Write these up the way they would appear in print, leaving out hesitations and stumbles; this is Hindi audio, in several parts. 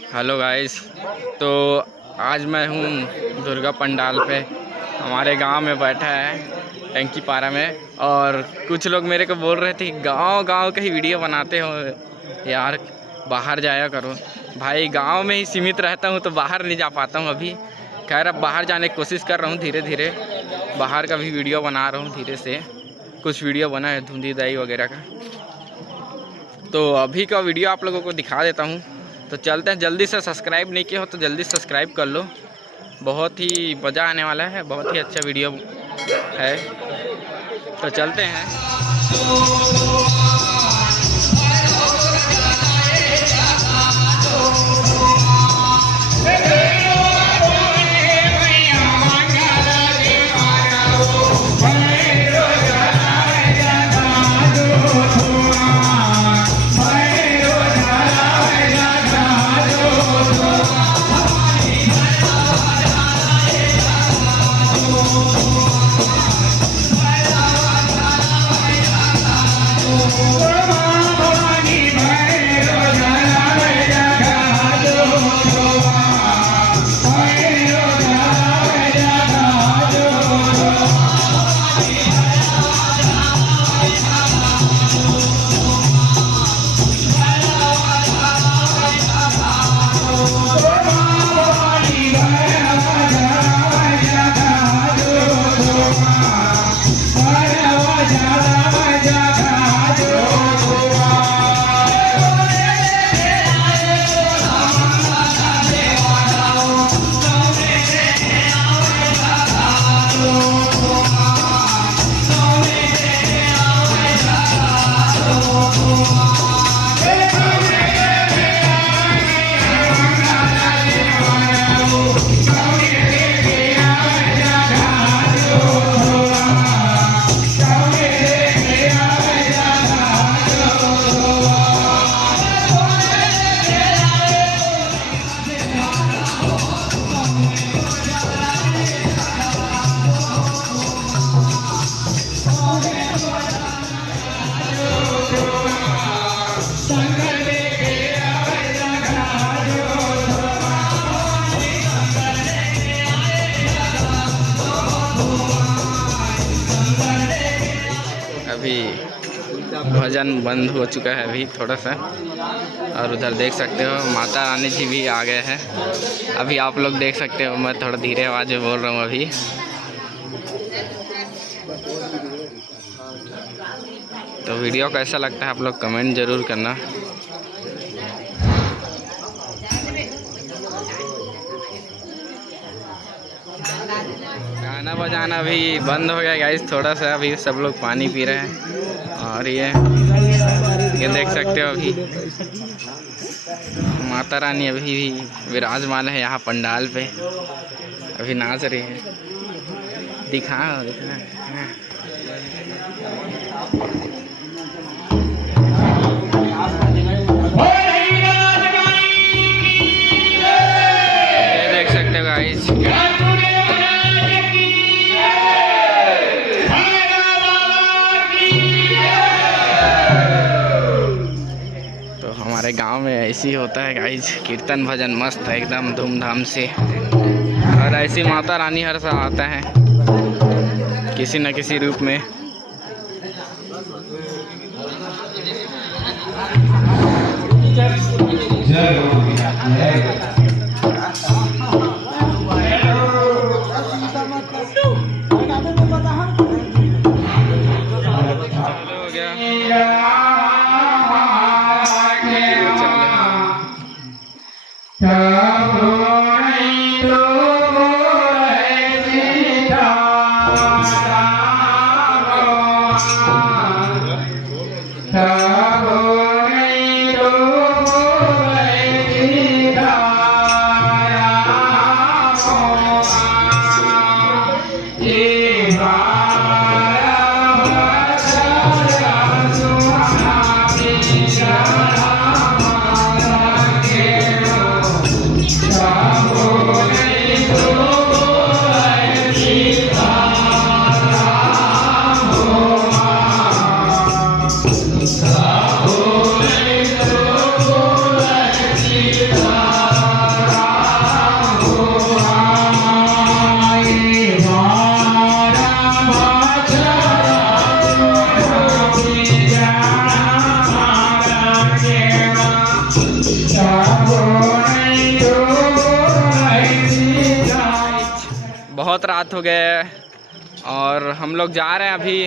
हेलो गाइस, तो आज मैं हूँ दुर्गा पंडाल पे। हमारे गांव में बैठा है टंकी पारा में, और कुछ लोग मेरे को बोल रहे थे गांव का ही वीडियो बनाते हो यार, बाहर जाया करो। भाई गांव में ही सीमित रहता हूँ तो बाहर नहीं जा पाता हूँ अभी। खैर अब बाहर जाने की कोशिश कर रहा हूँ, धीरे धीरे बाहर का भी वीडियो बना रहा हूँ। धीरे से कुछ वीडियो बना है धुंधी दाई वगैरह का, तो अभी का वीडियो आप लोगों को दिखा देता हूँ। तो चलते हैं, जल्दी से सब्सक्राइब नहीं किया हो तो जल्दी सब्सक्राइब कर लो। बहुत ही मज़ा आने वाला है, बहुत ही अच्छा वीडियो है, तो चलते हैं। अभी भजन बंद हो चुका है अभी थोड़ा सा, और उधर देख सकते हो माता रानी जी भी आ गए हैं। अभी आप लोग देख सकते हो, मैं थोड़ा धीरे आवाज़ में बोल रहा हूँ अभी। तो वीडियो कैसा लगता है आप लोग कमेंट ज़रूर करना। गाना बजाना अभी बंद हो गया गाइस थोड़ा सा, अभी सब लोग पानी पी रहे हैं। और ये देख सकते हो अभी माता रानी अभी भी विराजमान है यहाँ पंडाल पे, अभी नाच रही है। दिखा देख सकते हो गाइस। हमारे गांव में ऐसे ही होता है गाइज, कीर्तन भजन मस्त है एकदम धूमधाम से, और ऐसी माता रानी हर साल आता है किसी न किसी रूप में। बहुत रात हो गए और हम लोग जा रहे हैं अभी।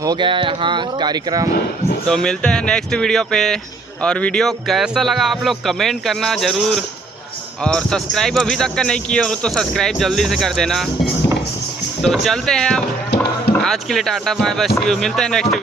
हो गया यहाँ कार्यक्रम। तो मिलते हैं नेक्स्ट वीडियो पे। और वीडियो कैसा लगा आप लोग कमेंट करना ज़रूर। और सब्सक्राइब अभी तक का नहीं किए हो तो सब्सक्राइब जल्दी से कर देना। तो चलते हैं अब। आज के लिए tata bye bye, see you. मिलते हैं नेक्स्ट